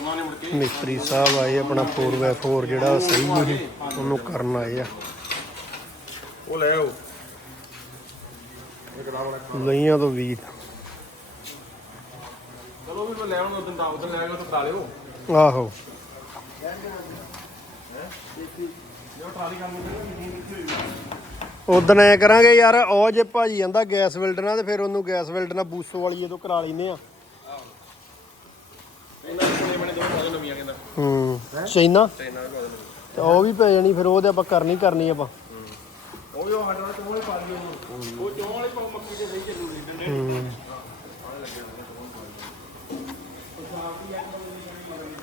ਮਿਸਤਰੀ ਸਾਹਿਬ ਆਏ ਆਪਣਾ 4x4 ਜਿਹੜਾ ਸਹੀ ਨਹੀਂ ਉਹਨੂੰ ਕਰਨ ਆਏ ਆ। ਉਹ ਲੈ ਆਓ। ਲਈਆਂ ਤੋਂ ਵੀਰ ਚਲੋ ਵੀ ਲੈ ਆਉਣ ਉਦੋਂ ਦਾ ਉਦੋਂ ਲੈ ਆਓ ਤਾਂ ਬਤਾ ਲਿਓ। ਆਹੋ। ਉਦੋਂ ਐ ਕਰਾਂਗੇ ਯਾਰ ਉਹ ਜੇ ਭਾਜੀ ਜਾਂਦਾ ਗੈਸ ਵੈਲਡ ਨਾਲ ਤੇ ਫਿਰ ਉਹਨੂੰ ਗੈਸ ਵੈਲਡ ਨਾਲ ਬੂਸੋ ਵਾਲੀ ਇਹਦੋਂ ਕਰਾ ਲੈਨੇ ਆ ਇਹਨਾਂ ਦੇ ਕੋਲੇ ਕਹਿੰਦਾ। ਹੂੰ। ਚਾਈਨਾ ਤੇ ਉਹ ਵੀ ਪੈ ਜਾਣੀ ਫਿਰ ਉਹਦੇ ਆਪਾਂ ਕਰਨੀ ਕਰਨੀ ਆਪਾਂ। ਉਹ ਵੀ ਉਹ ਚੋਂ ਵਾਲੇ ਪਾ ਦਿਓ ਉਹਨੂੰ ਉਹ ਚੋਂ ਵਾਲੇ ਪਾਉ ਮੱਕੀ ਦੇ ਸਹੀ ਚੱਲੂ ਨਹੀਂ ਦਿੰਦੇ। ਹੂੰ।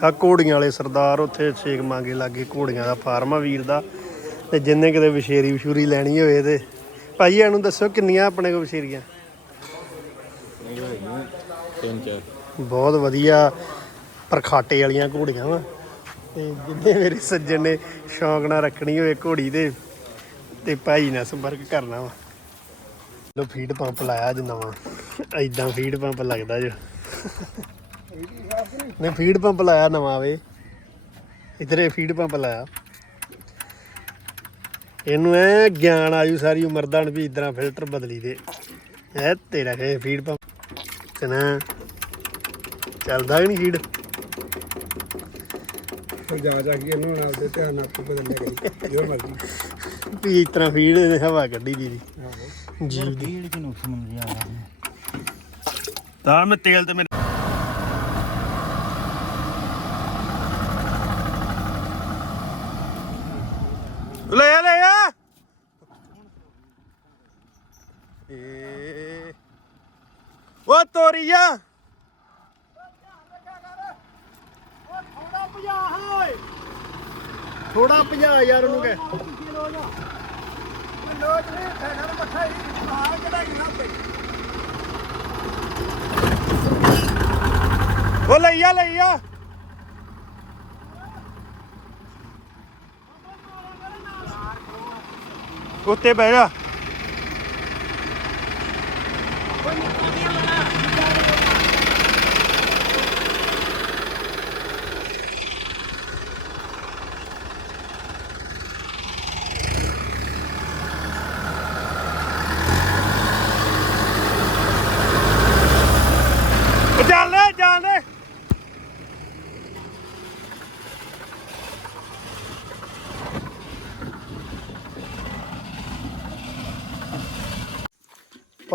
ਆ ਘੋੜੀਆਂ ਵਾਲੇ ਸਰਦਾਰ ਉੱਥੇ ਛੇਕ ਮੰਗੇ ਲਾਗੇ ਘੋੜੀਆਂ ਦਾ ਫਾਰਮ ਆ ਵੀਰ ਦਾ। ਤੇ ਜਿੰਨੇ ਕਿਤੇ ਵਿਸ਼ੇਰੀ ਵਿਸ਼ੂਰੀ ਲੈਣੀ ਹੋਵੇ ਤੇ ਭਾਈ ਇਹਨੂੰ ਦੱਸੋ ਕਿੰਨੀਆਂ ਆਪਣੇ ਕੋਲ ਵਿਸ਼ੇਰੀਆਂ ਤਿੰਨ ਚਾਰ। ਬਹੁਤ ਵਧੀਆ। ਪਰਖਾਟੇ ਵਾਲੀਆਂ ਘੋੜੀਆਂ ਵਾ। ਤੇ ਜਿੰਨੇ ਮੇਰੇ ਸੱਜਣ ਨੇ ਸ਼ੌਂਕ ਨਾਲ ਰੱਖਣੀ ਹੋਵੇ ਘੋੜੀ ਤੇ ਤੇ ਭਾਈ ਨਾਲ ਸੰਪਰਕ ਕਰਨਾ ਵਾ। ਲੋ ਫੀਡ ਪੰਪ ਲਾਇਆ ਅੱਜ ਨਵਾਂ। ਐਦਾਂ ਫੀਡ ਪੰਪ ਲੱਗਦਾ ਜੋ। ਨੇ ਫੀਡ ਪੰਪ ਲਾਇਆ ਨਵਾਂ ਵੇ। ਇਧਰੇ ਫੀਡ ਪੰਪ ਲਾਇਆ। ਇਹਨੂੰ ਐ ਗਿਆਨ ਆਜੂ ਸਾਰੀ ਉਮਰ ਦਾ ਵੀ ਇਦਾਂ ਫਿਲਟਰ ਬਦਲੀ ਦੇ। ਐ ਤੇਰਾ ਕਹੇ ਫੀਡ ਪੰਪ ਚਨਾ ਚੱਲਦਾ ਕਿ ਨਹੀਂ ਫੀਡ ਫਿਰ ਜਾ ਜਾ ਕੇ ਇਹਨੂੰ ਨਾਲ ਦੇ ਧਿਆਨ ਨਾਲ ਬਦਲ ਲਿਆ ਕਰੀ ਜੋ ਮਰਜ਼ੀ। ਵੀ ਇਸ ਤਰ੍ਹਾਂ ਫੀਡ ਨੇ ਹਵਾ ਕੱਢੀ ਦੀ ਦੀ ਜੀ। ਦੀ ਮੰਨ ਜਾ ਰਿਹਾ ਤਾਂ ਮੈਂ ਤੇਲ ਤੇ ਮੇਰੇ ਲੈ ਆ, ਲੈ ਆ ਏ ਉਹ ਤੋਰੀਆ ਥੋੜਾ 50 ਯਾਰ ਉਹਨੂੰ ਕਹਿ। ਉਹ ਲਈਆ ਲਈਆ ਉੱਤੇ ਬਹਿ ਜਾ ਉਹ ਚੱਲ ਚੱਲ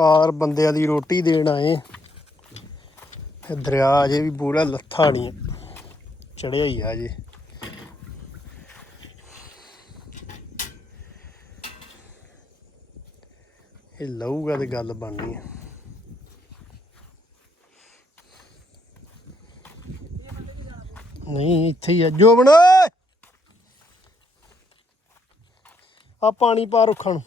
ਪਾਰ ਬੰਦਿਆਂ ਦੀ ਰੋਟੀ ਦੇਣ ਆਏ। ਇਹ ਦਰਿਆ ਅਜੇ ਵੀ ਪੂਰਾ ਲੱਥਾ ਨਹੀਂ। ਚੜਿਆ ਹੀ ਆ ਜੀ ਇਹ ਲਊਗਾ ਤੇ ਗੱਲ ਬਣਨੀ ਹੈ ਨਹੀਂ, ਇੱਥੇ ਹੀ ਆ। ਜੋਬਣ ਓਏ! ਆ ਪਾਣੀ ਪਾ ਰੁੱਖਾਂ ਨੂੰ।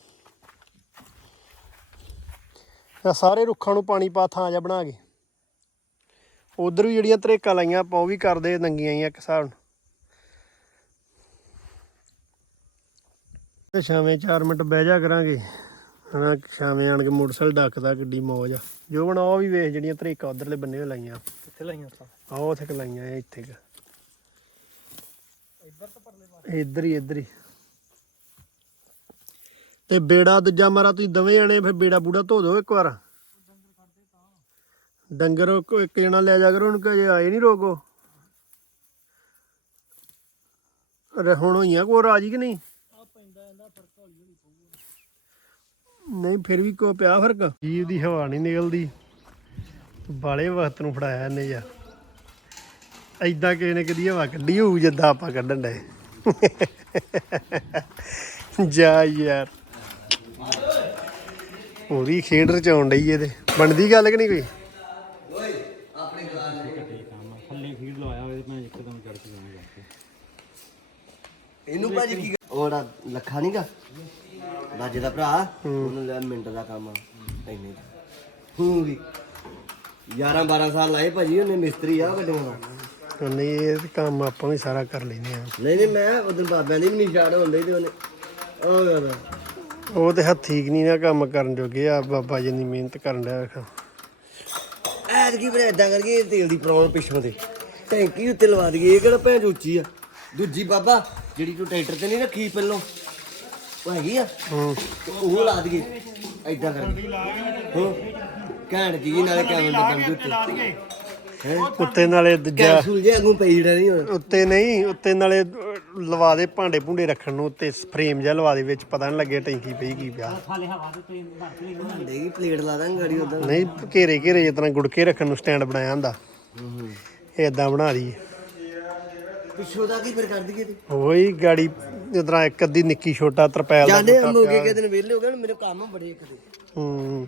ਆ ਸਾਰੇ ਰੁੱਖਾਂ ਨੂੰ ਪਾਣੀ ਪਾ ਥਾਂ ਜਾ ਬਣਾ ਕੇ। ਉਧਰ ਵੀ ਜਿਹੜੀਆਂ ਤਰੇਕਾਂ ਲਾਈਆਂ ਆਪਾਂ ਉਹ ਵੀ ਕਰਦੇ ਨੰਗੀਆਂ ਹੀ ਇੱਕ ਹਿਸਾਬ ਨਾਲ। ਤੇ ਸ਼ਾਮੇ 4 ਮਿੰਟ ਬਹਿ ਜਾ ਕਰਾਂਗੇ। ਹਨਾ ਸ਼ਾਮੇ ਆਣ ਕੇ ਮੋਟਰਸਾਈਕਲ ਡੱਕਦਾ ਕਿੱਡੀ ਮੌਜ ਆ। ਜੋ ਬਣਾ ਉਹ ਵੀ ਵੇਖ ਜਿਹੜੀਆਂ ਤਰੇਕਾਂ ਉਧਰਲੇ ਬੰਨੇ ਲਾਈਆਂ। ਕਿੱਥੇ ਲਾਈਆਂ ਆਪਾਂ? ਆਹ ਉੱਥੇ ਕੁ ਲਾਈਆਂ ਇੱਥੇ ਕੁ। ਇੱਧਰ ਹੀ ਇੱਧਰ ਹੀ। ਤੇ ਬੇੜਾ ਦੂਜਾ ਮਾਰਾ, ਤੁਸੀਂ ਦਵੇਂ ਜਾਣੇ ਫਿਰ ਬੇੜਾ ਬੂੜਾ ਧੋ ਦਿਓ ਇੱਕ ਵਾਰ। ਡੰਗਰ ਇੱਕ ਜਣਾ ਲੈ ਜਾ ਕਰੋ, ਉਹਨੂੰ ਕਹੇ ਆਏ ਨਹੀਂ ਰੋਕੋ। ਹੁਣ ਹੋਈਆਂ ਕੋ ਰਾਜੀ ਕਿ ਨਹੀਂ? ਨਹੀਂ, ਫਿਰ ਵੀ ਕੋ ਪਿਆ ਫ਼ਰਕ? ਜੀਵ ਦੀ ਹਵਾ ਨਹੀਂ ਨਿਕਲਦੀ। ਬਾਲੇ ਵਕਤ ਨੂੰ ਫੜਾਇਆ ਇਹਨੇ ਯਾਰ ਐਦਾਂ ਕਿਸੇ ਨੇ ਕਦੀ ਹਵਾ ਕੱਢੀ ਹੋਊ, ਜਿੱਦਾਂ ਆਪਾਂ ਕੱਢਣ ਡਏ। ਜਾ ਯਾਰ। ਪੂਰੀ ਖੇਡ ਰਚਾਉਣ ਡਈ ਇਹਦੇ। ਬਣਦੀ ਗੱਲ ਕਿ ਨਹੀਂ ਕੋਈ? ਥੱਲੇ ਫੀਡ ਲਵਾਇਆ ਹੋਵੇ ਤੇ ਮੈਂ ਇੱਕਦਮ ਚੜ ਕੇ ਜਾਵਾਂਗਾ ਇਹਨੂੰ ਭਾਜੀ ਕੀ ਉਹਦਾ ਲੱਖਾ ਨਹੀਂਗਾ ਰਾਜੇ ਦਾ ਭਰਾ ਉਹਨੂੰ ਲੈ ਮਿੰਟ ਦਾ ਕੰਮ ਆ। ਇੰਨੇ ਦਾ। ਹੂੰ ਵੀ। 11 12 ਸਾਲ ਲਾਏ ਭਾਜੀ ਉਹਨੇ ਮਿਸਤਰੀ ਆ ਵੱਡੇ ਦਾ। ਨਹੀਂ ਇਹ ਤੇ ਕੰਮ ਆਪਾਂ ਵੀ ਸਾਰਾ ਕਰ ਲੈਨੇ ਆ। ਨਹੀਂ ਨਹੀਂ ਮੈਂ ਉਦੋਂ ਬਾਬਿਆਂ ਦੀ ਵੀ ਨਹੀਂ ਛਾੜ ਹੁੰਦੀ ਤੇ ਉਹਨੇ। ਉਹ ਗੱਲ ਉਹ ਤੇ ਹੱਥੀ ਕਿ ਨਹੀਂ ਨਾ ਕੰਮ ਕਰਨ ਜੋਗੇ ਆ ਬਾਬਾ ਜੀ ਦੀ ਮਿਹਨਤ ਕਰਨ ਡਿਆ ਵੇਖੋ। ਐਤ ਕੀ ਬਰੇ ਇਦਾਂ ਕਰਕੇ ਤੇਲ ਦੀ ਪ੍ਰੋਬਲਮ ਪਿੱਛੋਂ ਤੇ ਟੈਂਕੀ ਉੱਤੇ ਲਵਾ ਦਈਏ ਇਹ ਕਿਹੜਾ ਭੈਣ ਉੱਚੀ ਆ? ਦੂਜੀ ਬਾਬਾ ਜਿਹੜੀ ਤੂੰ ਟਰੈਕਟਰ ਤੇ ਨਹੀਂ ਰੱਖੀ ਪਹਿਲੋਂ ਉਹ ਹੈਗੀ ਆ? ਹੂੰ। ਉਹ ਲਾ ਦਈਏ ਐਦਾਂ ਕਰਕੇ। ਹੋ। ਘੈਂਟ ਜੀ ਨਾਲੇ ਕੈਮਰੇ ਦੇ ਬੰਦ ਉੱਤੇ। ਉੱਤੇ ਨਾਲੇ ਦੂਜਾ ਕੈਪਸੂਲ ਜੇ ਪਈ ਜਿਹੜਾ ਨਹੀਂ ਹੁਣ। ਉੱਤੇ ਨਹੀਂ ਉੱਤੇ ਨਾਲੇ ਲਵਾ ਦੇ ਭਾਂਡੇ ਭੁੰਡੇ ਰੱਖਣ ਨੂੰ ਉੱਤੇ ਫਰੇਮ ਜਿਹਾ ਲਵਾ ਦੇ ਵਿੱਚ ਪਤਾ ਨਹੀਂ ਲੱਗੇ ਟੈਂਕੀ ਪਈ ਕੀ ਪਿਆ। ਦੇਗੀ ਪਲੇਟ ਲਾ ਦਾਂਗੇ ਗਾੜੀ ਉਧਰ ਨਹੀਂ ਘੇਰੇ ਘੇਰੇ ਜਿਸ ਤਰ੍ਹਾਂ ਗੁੜਕੇ ਰੱਖਣ ਨੂੰ ਸਟੈਂਡ ਬਣਾਇਆ ਹੁੰਦਾ। ਇਹ ਇਦਾਂ ਬਣਾ ਦੀ ਪਿੱਛੋਂ ਦਾ ਕੀ ਫਿਰ ਕਰ ਦਈਏ ਤੇ? ਉਹੀ ਗਾੜੀ ਜਿਸ ਤਰ੍ਹਾਂ ਇੱਕ ਅੱਧੀ ਨਿੱਕੀ ਛੋਟਾ ਤਰਪੈਲ ਦਾ ਬੂਟਾ ਮੋਗੇ ਪਿਆ। ਕੇ ਦਿਨ ਵਿਹਲੇ ਹੋ ਗਏ ਹੁਣ ਮੇਰੇ ਕੰਮ ਬੜੇ ਇੱਕ ਦੇ। ਹੂੰ।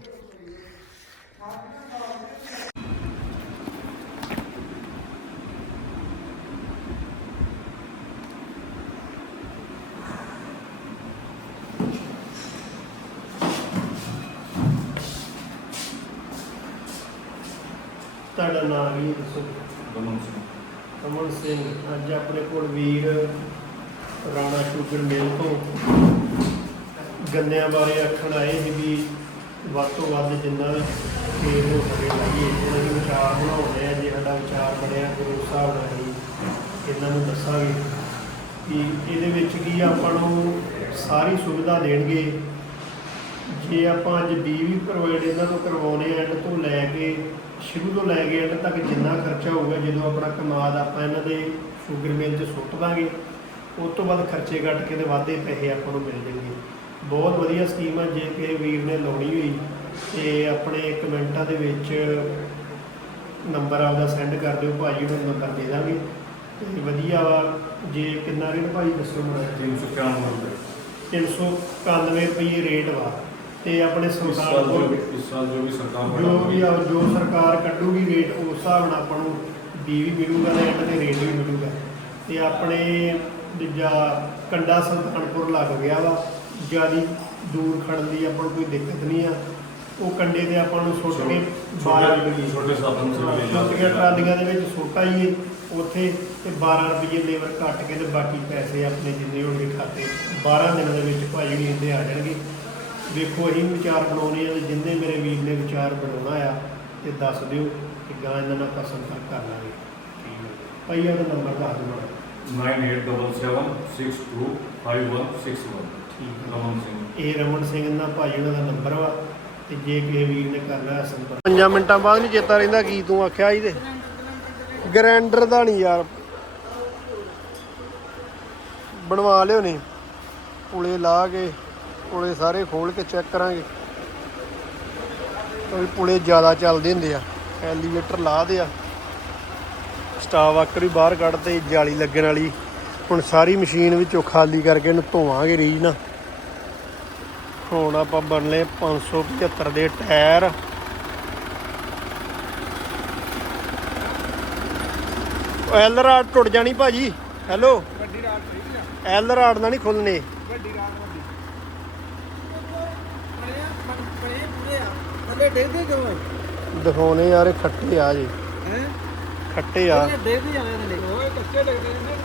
ਤੁਹਾਡਾ ਨਾਮ ਵੀ ਦੱਸੋ? ਦਮਨ ਸਿੰਘ। ਅਮਨ ਸਿੰਘ ਅੱਜ ਆਪਣੇ ਕੋਲ ਵੀਰ ਰਾਣਾ ਸ਼ੂਗਰ ਮਿਲ ਤੋਂ ਗੰਨਿਆਂ ਬਾਰੇ ਆਖਣ ਆਏ ਸੀ ਵੀ ਵੱਧ ਤੋਂ ਵੱਧ ਜਿੰਨਾ ਤੇਲ ਹੋ ਸਕੇ ਲਾਈਏ ਇਹਨਾਂ ਦੇ ਵਿਚਾਰ ਬਣਾਉਂਦੇ ਆ ਜੇ ਸਾਡਾ ਵਿਚਾਰ ਬਣਿਆ ਫਿਰ ਉਸ ਹਿਸਾਬ ਨਾਲ ਹੀ ਇਹਨਾਂ ਨੂੰ ਦੱਸਾਂਗੇ ਕਿ ਇਹਦੇ ਵਿੱਚ ਕੀ ਆਪਾਂ ਨੂੰ ਸਾਰੀ ਸੁਵਿਧਾ ਦੇਣਗੇ। ਜੇ ਆਪਾਂ ਅੱਜ ਬੀ ਵੀ ਪ੍ਰੋਵਾਈਡ ਇਹਨਾਂ ਤੋਂ ਕਰਵਾਉਣੇ ਐਂਡ ਤੋਂ ਲੈ ਕੇ ਸ਼ੁਰੂ ਤੋਂ ਲੈ ਕੇ ਐਂਡ ਤੱਕ ਜਿੰਨਾ ਖਰਚਾ ਹੋਊਗਾ ਜਦੋਂ ਆਪਣਾ ਕਮਾਦ ਆਪਾਂ ਇਹਨਾਂ ਦੇ ਸ਼ੂਗਰ ਮਿਲ 'ਚ ਸੁੱਟ ਦਾਂਗੇ ਉਸ ਤੋਂ ਬਾਅਦ ਖਰਚੇ ਕੱਟ ਕੇ ਤੇ ਵਾਧੇ ਪੈਸੇ ਆਪਾਂ ਨੂੰ ਮਿਲ ਜਾਣਗੇ। ਬਹੁਤ ਵਧੀਆ ਸਕੀਮ ਹੈ ਜੇ ਕਿਸੇ ਵੀਰ ਨੇ ਲਾਉਣੀ ਹੋਈ ਤੇ ਆਪਣੇ ਕਮੈਂਟਾਂ ਦੇ ਵਿੱਚ ਨੰਬਰ ਆਪਦਾ ਸੈਂਡ ਕਰ ਦਿਓ ਭਾਜੀ ਨੂੰ ਨੰਬਰ ਦੇ ਦਾਂਗੇ। ਤੇ ਵਧੀਆ ਵਾ ਜੇ ਕਿੰਨਾ ਰੇਟ ਭਾਈ ਦੱਸੋ ਮੈਨੂੰ 391 ਰੁਪਏ। 391 ਰੁਪਏ ਰੇਟ ਵਾ। ਤੇ ਆਪਣੇ ਇਸ ਸਰਕਾਰ ਸਾਲ ਜੋ ਕੋਲ ਵੀ ਇਸ ਸਾਲ ਜੋ ਵੀ ਸਰਕਾਰ ਜੋ ਵੀ ਆ ਜੋ ਸਰਕਾਰ ਕੱਢੂਗੀ ਰੇਟ ਉਸ ਹਿਸਾਬ ਨਾਲ ਆਪਾਂ ਨੂੰ ਬੀ ਵੀ ਮਿਲੂਗਾ ਤੇ ਇਹਨਾਂ ਦੇ ਰੇਟ ਵੀ ਮਿਲੂਗਾ। ਤੇ ਆਪਣੇ ਦੂਜਾ ਕੰਡਾ ਸੁਲਤਾਨਪੁਰ ਲੱਗ ਗਿਆ ਵਾ। ਜਿਆਦੀ ਦੂਰ ਖੜਨ ਦੀ ਆਪਾਂ ਨੂੰ ਕੋਈ ਦਿੱਕਤ ਨਹੀਂ ਆ। ਉਹ ਕੰਡੇ ਤੇ ਆਪਾਂ ਨੂੰ ਸੁੱਟ ਕੇ ਬਾਹਰ ਛੋਟੇ ਛੋਟੇ ਸਾਧਨ ਸੇ ਲੈ ਛੋਟੀਆਂ ਟਰਾਲੀਆਂ ਦੇ ਵਿੱਚ ਸੁੱਟ ਆਈਏ ਉੱਥੇ ਤੇ 12 ਰੁਪਏ ਲੇਬਰ ਕੱਟ ਕੇ ਤੇ ਬਾਕੀ ਪੈਸੇ ਆਪਣੇ ਜਿੰਨੇ ਹੋਣਗੇ ਖਾਤੇ 12 ਦਿਨਾਂ ਦੇ ਵਿੱਚ ਭਾਜੀ ਵੀ ਇਹਦੇ ਆ ਜਾਣਗੇ। ਵੇਖੋ ਅਸੀਂ ਵਿਚਾਰ ਬਣਾਉਣੇ ਆ ਜਿੰਨੇ ਮੇਰੇ ਵੀਰ ਨੇ ਵਿਚਾਰ ਬਣਾਉਣਾ ਆ ਤੇ ਦੱਸ ਦਿਓ ਕਿ ਗਾਂ ਇਹਨਾਂ ਨਾਲ ਸੰਪਰਕ ਕਰ ਲਾਂਗੇ। ਭਾਈ ਉਹਦਾ ਨੰਬਰ ਦੱਸ ਦਿਓ 9877625161 ਠੀਕ ਹੈ ਰਮਨ ਸਿੰਘ। ਇਹ ਰਮਨ ਸਿੰਘ ਦਾ ਭਾਈ ਉਹਨਾਂ ਦਾ ਨੰਬਰ ਵਾ ਤੇ ਜੇ ਕਿਸੇ ਵੀਰ ਨੇ ਕਰਨਾ ਹੈ ਸੰਪਰਕ 5 ਮਿੰਟਾਂ ਬਾਅਦ ਨਹੀਂ ਚੇਤਾ ਰਹਿੰਦਾ ਕੀ ਤੂੰ ਆਖਿਆ ਇਹਦੇ ਗ੍ਰੈਂਡਰ ਦਾ ਨਹੀਂ ਯਾਰ। ਬਣਵਾ ਲਿਓ ਨੇ। ਪੁਲੇ ਲਾ ਕੇ। ਪੁਲੇ ਸਾਰੇ ਖੋਲ ਕੇ ਚੈੱਕ ਕਰਾਂਗੇ। ਕੋਈ ਪੁਲੇ ਜ਼ਿਆਦਾ ਚੱਲਦੇ ਹੁੰਦੇ ਆ ਐਲੀਵੇਟਰ ਲਾ ਦੇ ਆ। ਸਟਾਫ ਵਾਕਰ ਵੀ ਬਾਹਰ ਕੱਢਦੇ ਜਾਲੀ ਲੱਗਣ ਵਾਲੀ। ਹੁਣ ਸਾਰੀ ਮਸ਼ੀਨ ਵਿੱਚੋਂ ਖਾਲੀ ਕਰਕੇ ਇਹਨੂੰ ਧੋਵਾਂਗੇ ਰੀਜ ਨਾਲ। ਹੁਣ ਆਪਾਂ ਬਣਲੇ 575 ਦੇ ਟਾਇਰ। ਐਲ ਰਾਡ ਟੁੱਟ ਜਾਣੀ ਭਾਜੀ। ਹੈਲੋ ਵੱਡੀ ਆ ਐਲ ਰਾਡ ਨਾਲ ਨਹੀਂ ਖੁੱਲਨੇ ਵੱਡੀ ਰਾਤ ਵੱਡੀ ਬੜੇ ਬੜੇ ਪੂਰੇ ਥੱਲੇ ਡੇਗਦੇ ਕਿਉਂ ਦਿਖਾਉਣੇ ਯਾਰ ਇਹ ਖੱਟੇ ਆ ਜੀ। ਹੈ? ਖੱਟੇ ਆ। ਡੇਗਦੇ ਜਾਂਦੇ ਥੱਲੇ ਓਏ ਕੱਚੇ ਲੱਗਦੇ ਨੇ।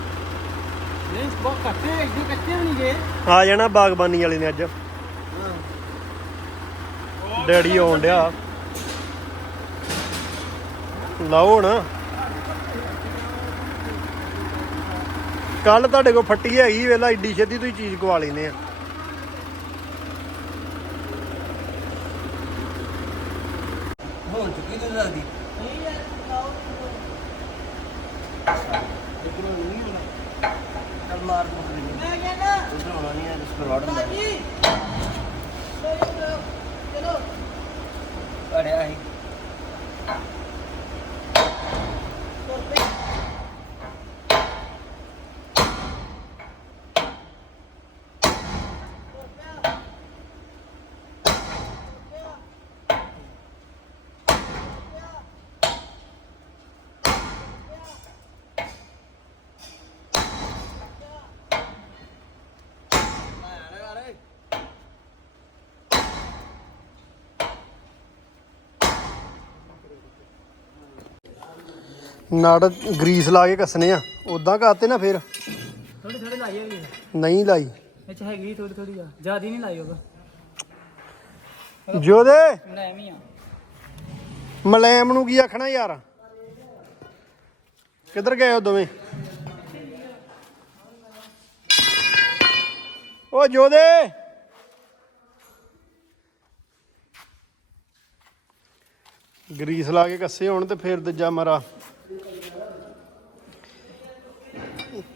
ਨਹੀਂ ਬਹੁਤ ਕੱਚੇ ਕੱਚੇ ਆ ਜਾਣਾ ਬਾਗਬਾਨੀ ਵਾਲੇ ਨੇ ਅੱਜ। ਹਾਂ। ਡੈਡੀ ਆਉਣ ਡਿਆ। ਲਾਓ ਨਾ ਕੱਲ ਤੁਹਾਡੇ ਕੋਲ ਫੱਟੀ ਹੈਗੀ ਵੇਲਾ ਏਡੀ ਛੇਤੀ ਤੁਸੀਂ ਚੀਜ਼ ਗਵਾ ਲੈਨੇ ਆ। ਹੁਣ ਚੁੱਕੀ ਤੂੰ ਲੱਗਦੀ ਚੱਲ ਮਾਰ ਮੁੱਕ ਨਹੀਂ ਮੈਂ ਕਹਿੰਦਾ ਉਧਰ ਹੋਣਾ ਨਹੀਂ ਹੈ ਇਸ ਪਰ ਰੋਡ ਹੁੰਦਾ ਚਲੋ ਅੜਿਆ ਹੀ ਨੜ ਗਰੀਸ ਲਾ ਕੇ ਕੱਸਨੇ ਆ। ਉਦਾਂ ਕਾਤੇ ਨਾ ਫਿਰ। ਥੋੜੀ ਥੋੜੀ ਲਾਈ ਹੋਈ ਹੈ ਨਹੀਂ ਲਾਈ। ਚ ਹੈਗੀ ਥੋੜੀ ਥੋੜੀ ਆ। ਜ਼ਿਆਦਾ ਨਹੀਂ ਲਾਈ ਹੋਗਾ ਜੋਦੇ ਵੀ ਆ। ਮਲੈਮ ਨੂੰ ਕੀ ਆਖਣਾ ਯਾਰ? ਕਿੱਧਰ ਗਏ ਉਹ ਦੋਵੇਂ? ਓ ਜੋਦੇ ਗਰੀਸ ਲਾ ਕੇ ਕੱਸੇ ਹੋਣ ਤੇ ਫਿਰ ਦੂਜਾ ਮਰਾ।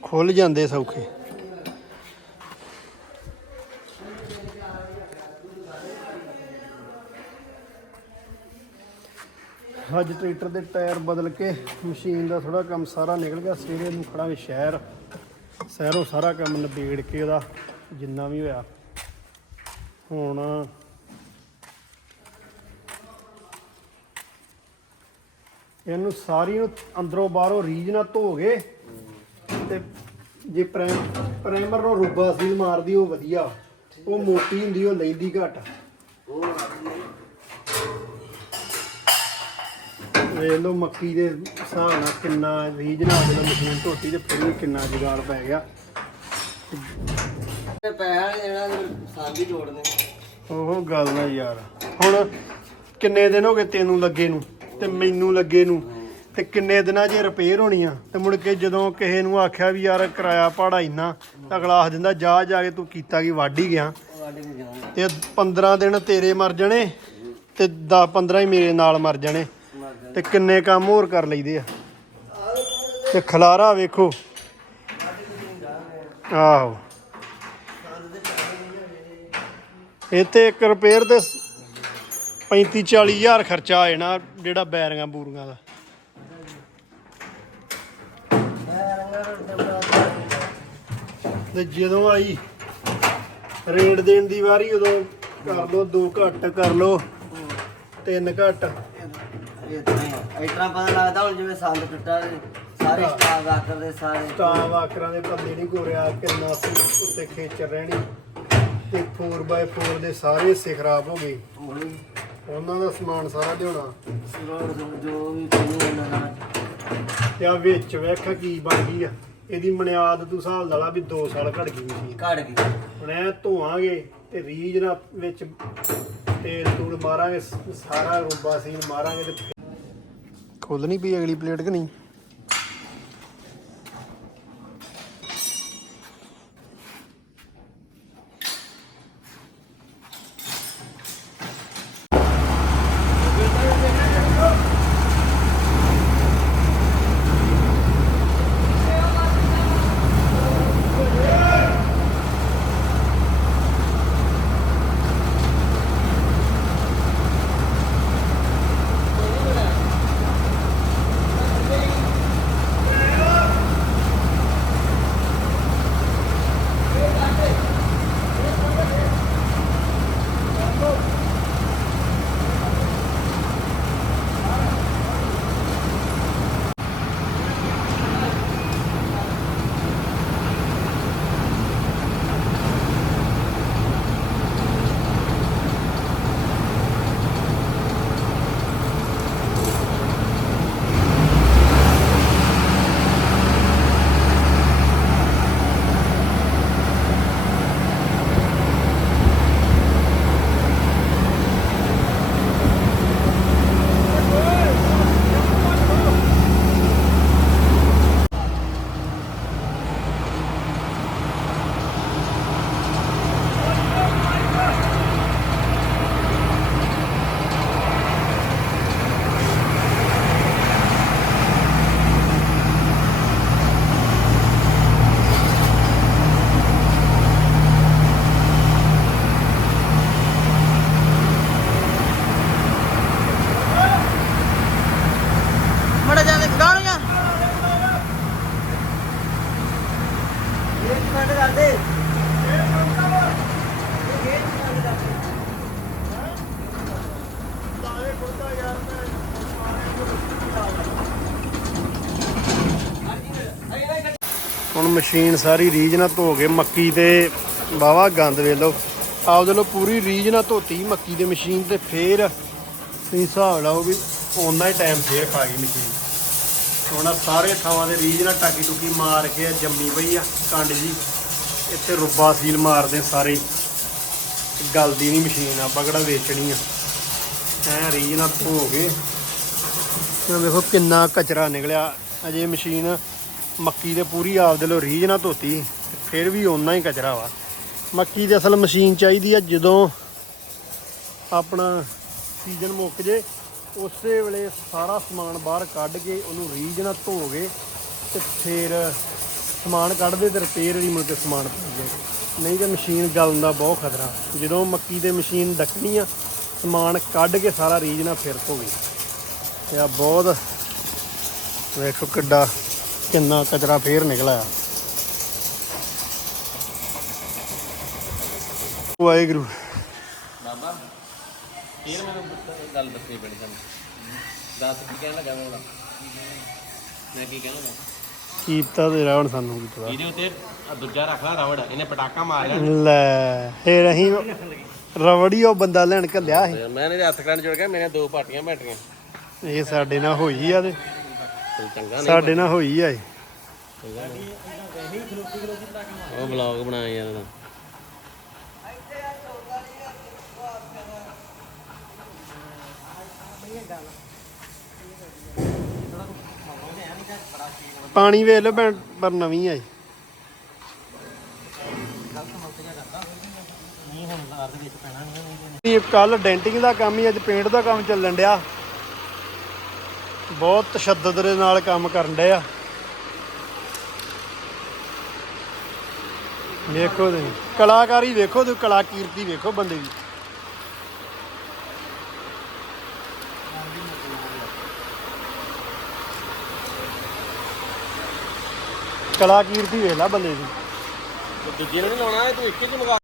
ਖੁੱਲ ਜਾਂਦੇ ਸੌਖੇ। ਅੱਜ ਟਰੈਕਟਰ ਦੇ ਟਾਇਰ ਬਦਲ ਕੇ ਮਸ਼ੀਨ ਦਾ ਥੋੜਾ ਕੰਮ ਸਾਰਾ ਨਿਕਲ ਗਿਆ। ਸਵੇਰੇ ਨੂੰ ਖੜਾ ਵੀ ਸ਼ਹਿਰ, ਸ਼ਹਿਰੋਂ ਸਾਰਾ ਕੰਮ ਨਿਬੇੜ ਕੇ ਉਹਦਾ ਜਿੰਨਾ ਵੀ ਹੋਇਆ। ਹੁਣ ਇਹਨੂੰ ਸਾਰੀ ਨੂੰ ਅੰਦਰੋਂ ਬਾਹਰੋਂ ਰੀਝ ਨਾਲ ਧੋ ਗਏ ਤੇ ਜੇ ਪ੍ਰੈਮ ਪ੍ਰਾਈਮਰ ਨੂੰ ਰੂਬਾ ਸੀਲ ਮਾਰਦੀ ਉਹ ਵਧੀਆ। ਉਹ ਮੋਟੀ ਹੁੰਦੀ ਉਹ ਲੈਂਦੀ ਘੱਟ। ਵੇਖ ਲਓ ਮੱਕੀ ਦੇ ਹਿਸਾਬ ਨਾਲ ਕਿੰਨਾ ਰੀਝ ਨਾਲ ਜਦੋਂ ਮਸ਼ੀਨ ਧੋਤੀ ਤੇ ਫਿਰ ਵੀ ਕਿੰਨਾ ਜੁਗਾੜ ਪੈ ਗਿਆ। ਤੇ ਪੈਸਾ ਦੇਣਾ ਸਾਂਝੀ ਜੋੜਨੇ ਉਹ ਗੱਲ ਨਾ ਯਾਰ। ਹੁਣ ਕਿੰਨੇ ਦਿਨ ਹੋ ਗਏ ਤੈਨੂੰ ਲੱਗੇ ਨੂੰ ਤੇ ਮੈਨੂੰ ਲੱਗੇ ਨੂੰ? ਤੇ ਕਿੰਨੇ ਦਿਨਾਂ 'ਚ ਰਿਪੇਅਰ ਹੋਣੀ ਆ? ਤੇ ਮੁੜ ਕੇ ਜਦੋਂ ਕਿਸੇ ਨੂੰ ਆਖਿਆ ਵੀ ਯਾਰ ਕਿਰਾਇਆ ਭਾੜਾ ਇੰਨਾ, ਤਾਂ ਅਗਲਾ ਆਖ ਦਿੰਦਾ, ਜਾ ਜਾ ਕੇ ਤੂੰ ਕੀਤਾ ਕੀ, ਵਾਢ ਹੀ ਗਿਆ। ਵਾਡੇ ਨਹੀਂ ਤੇ 15 ਦਿਨ ਤੇਰੇ ਮਰ ਜਾਣੇ ਤੇ 10 15 ਹੀ ਮੇਰੇ ਨਾਲ ਮਰ ਜਾਣੇ। ਤੇ ਕਿੰਨੇ ਕੰਮ ਹੋਰ ਕਰ ਲਈਦੇ ਆ। ਤੇ ਖਲਾਰਾ ਵੇਖੋ। ਆਹੋ। ਇਹ ਇੱਥੇ ਇੱਕ ਰਿਪੇਅਰ ਤੇ 35 40 ਹਜ਼ਾਰ ਖਰਚਾ ਆ ਜਾਣਾ, ਜਿਹੜਾ ਬੈਰੀਆਂ ਬੂਰੀਆਂ ਦਾ। ਤੇ ਜਦੋਂ ਆਈ ਰੇਡ ਦੇਣ ਦੀ ਵਾਰੀ ਉਦੋਂ ਕਰ ਲੋ ਦੋ ਘੱਟ ਕਰ ਲੋ ਤਿੰਨ ਘੱਟ। ਇਤਨਾ ਪਤਾ ਲੱਗਦਾ ਹੁਣ ਜਿਵੇਂ ਸੰਦ ਟੁੱਟਾ ਸਾਰੇ ਸਟਾਫ ਆਕਰ ਦੇ ਸਾਰੇ। ਸਟਾਫ ਆਕਰਾਂ ਦੇ ਪੱਲੇ ਨਹੀਂ ਗੋਰਿਆ ਕਿੰਨਾ ਸੀ ਉੱਤੇ ਖੇਚ ਰਹਿਣੀ। ਤੇ 4x4 ਦੇ ਸਾਰੇ ਹਿੱਸੇ ਖਰਾਬ ਹੋ ਗਏ। ਉਹੀ। ਉਹਨਾਂ ਦਾ ਸਮਾਨ ਸਾਰਾ ਸਿਰੋਂ ਜੋ ਵੀ ਉਹਨਾਂ ਦਾ ਤੇ ਆ ਵਿੱਚ ਵੇਖ ਕੀ ਬਣ ਗਈ ਆ। ਇਹਦੀ ਮਨਿਆਦ ਤੂੰ ਹਿਸਾਬ ਲਾ ਲਾ ਵੀ 2 ਸਾਲ ਘੜ ਗਈ ਮਸ਼ੀਨ ਘੜ ਗਈ। ਹੁਣ ਐ ਧੋਵਾਂਗੇ ਤੇ ਰੀਜ ਨਾਲ ਵਿੱਚ ਤੇਲ ਤੂਲ ਮਾਰਾਂਗੇ ਸ- ਸਾਰਾ ਰੂਬਾ ਸੀਨ ਮਾਰਾਂਗੇ ਤੇ ਖੋਲਣੀ ਪਈ ਅਗਲੀ ਪਲੇਟ ਕਿ ਨਹੀਂ ਮੜਾ ਜਾਂਦੇ ਗਾਣ ਜਾ ਇੱਕ ਮਿੰਟ ਕਰਦੇ। ਹੁਣ ਮਸ਼ੀਨ ਸਾਰੀ ਰੀਝ ਨਾਲ ਧੋ ਕੇ ਮੱਕੀ ਤੇ ਵਾਹਵਾ ਗੰਦ ਵੇਖ ਲਓ। ਆਪਦੇ ਲੋ ਪੂਰੀ ਰੀਝ ਨਾਲ ਧੋਤੀ ਮੱਕੀ ਦੇ ਮਸ਼ੀਨ ਤੇ ਫੇਰ ਤੁਸੀਂ ਹਿਸਾਬ ਲਾਓ ਵੀ ਓਨਾ ਹੀ ਟਾਈਮ ਫੇਰ ਖਾ ਗਈ ਮਸ਼ੀਨ। ਹੁਣ ਸਾਰੇ ਥਾਵਾਂ ਦੇ ਰੀਝ ਨਾਲ ਟਾਕੀ ਟੁਕੀ ਮਾਰ ਕੇ ਜੰਮੀ ਪਈ ਆ ਕੰਡ ਜੀ। ਇੱਥੇ ਰੁੱਬਾ ਸੀਲ ਮਾਰਦੇ ਸਾਰੇ। ਗਲਦੀ ਨਹੀਂ ਮਸ਼ੀਨ ਆਪਾਂ ਕਿਹੜਾ ਵੇਚਣੀ ਆ। ਐ ਰੀਝ ਨਾਲ ਧੋ ਕੇ। ਇਹ ਵੇਖੋ ਕਿੰਨਾ ਕਚਰਾ ਨਿਕਲਿਆ। ਅਜੇ ਮਸ਼ੀਨ ਮੱਕੀ ਦੇ ਪੂਰੀ ਆਪਦੇ ਲੋ ਰੀਝ ਨਾਲ ਧੋਤੀ। ਫਿਰ ਵੀ ਓਨਾ ਹੀ ਕਚਰਾ ਵਾ। ਮੱਕੀ ਦੇ ਅਸਲ ਮਸ਼ੀਨ ਚਾਹੀਦੀ ਆ ਜਦੋਂ ਆਪਣਾ ਸੀਜ਼ਨ ਮੁੱਕ ਜੇ। ਉਸੇ ਵੇਲੇ ਸਾਰਾ ਸਮਾਨ ਬਾਹਰ ਕੱਢ ਕੇ ਉਹਨੂੰ ਰੀਝ ਨਾਲ ਧੋ ਕੇ ਤੇ ਫਿਰ ਸਮਾਨ ਕੱਢਦੇ ਤੇ ਰਿਪੇਅਰ ਦੀ ਮੁੜ ਕੇ ਸਮਾਨ ਪਈ ਜਾਏ ਨਹੀਂ ਤੇ ਮਸ਼ੀਨ ਗਲਣ ਦਾ ਬਹੁਤ ਖਤਰਾ। ਜਦੋਂ ਮੱਕੀ ਦੇ ਮਸ਼ੀਨ ਡੱਕਣੀ ਆ, ਸਮਾਨ ਕੱਢ ਕੇ ਸਾਰਾ ਰੀਝ ਨਾਲ ਫਿਰ ਧੋਵੇ ਤੇ ਆ ਬਹੁਤ ਵੇਖੋ ਕਿੱਡਾ, ਕਿੰਨਾ ਕਚਰਾ ਫੇਰ ਨਿਕਲਿਆ। ਵਾਹਿਗੁਰੂ। ਫੇਰ ਮੈਨੂੰ ਗੱਲ ਦੱਸਣੀ ਪੈਣੀ ਸਾਨੂੰ। ਦੱਸ ਕੀ ਕਹਿਣ ਲੱਗਾ ਮੈਂ ਹੁਣ? ਮੈਂ ਕੀ ਕਹਿਣ ਲੱਗਾ? ਕੀਤਾ ਤੇ ਹੁਣ ਸਾਨੂੰ ਕੀ ਪਤਾ। ਇਹਦੇ ਉੱਤੇ ਆਹ ਦੂਜਾ ਰੱਖ ਲਾ ਰਵੜ ਇਹਨੇ ਪਟਾਕਾ ਮਾਰਿਆ ਲੈ ਫੇਰ ਅਸੀਂ ਰਵੜੀ ਉਹ ਬੰਦਾ ਲੈਣ ਘੱਲਿਆ ਸੀ। ਮੈਂ ਇਹਦੇ ਹੱਥ ਕਰਨ ਜੁੜ ਗਿਆ ਮੇਰੇ ਦੋ ਪਾਰਟੀਆਂ ਬੈਠੀਆਂ ਇਹ ਸਾਡੇ ਨਾਲ ਹੋਈ ਆ ਤੇ ਤੇ ਚੰਗਾ ਨਹੀਂ ਸਾਡੇ ਨਾਲ ਹੋਈ ਆ ਇਹ। ਉਹ ਵਲੌਗ ਬਣਾਇਆ ਯਾਰ। ਪਾਣੀ ਵੇਖ ਲਓ ਭੈਣ, ਪਰ ਨਵੀਂ ਆ ਇਹ ਕੱਲ ਡੈਂਟਿੰਗ ਦਾ ਕੰਮ ਹੀ, ਅੱਜ ਪੇਂਟ ਦਾ ਕੰਮ ਚੱਲਣ ਡਿਆ। ਬਹੁਤ ਤਸ਼ੱਦਦ ਦੇ ਨਾਲ ਕੰਮ ਕਰਨ ਡਿਆ ਵੇਖੋ ਤੁਸੀਂ, ਕਲਾਕਾਰੀ ਵੇਖੋ ਤੁਸੀਂ ਕਲਾ ਕੀਰਤੀ ਵੇਖੋ ਬੰਦੇ ਦੀ। ਕਲਾਕੀਰਤੀ ਵੇਖ ਲੈ ਬੰਦੇ ਦੀ। ਦੂਜੇ ਨੇ ਨਹੀਂ ਲਾਉਣਾ ਇਹ ਤੂੰ ਇੱਕ ਚ ਮੰਗਾ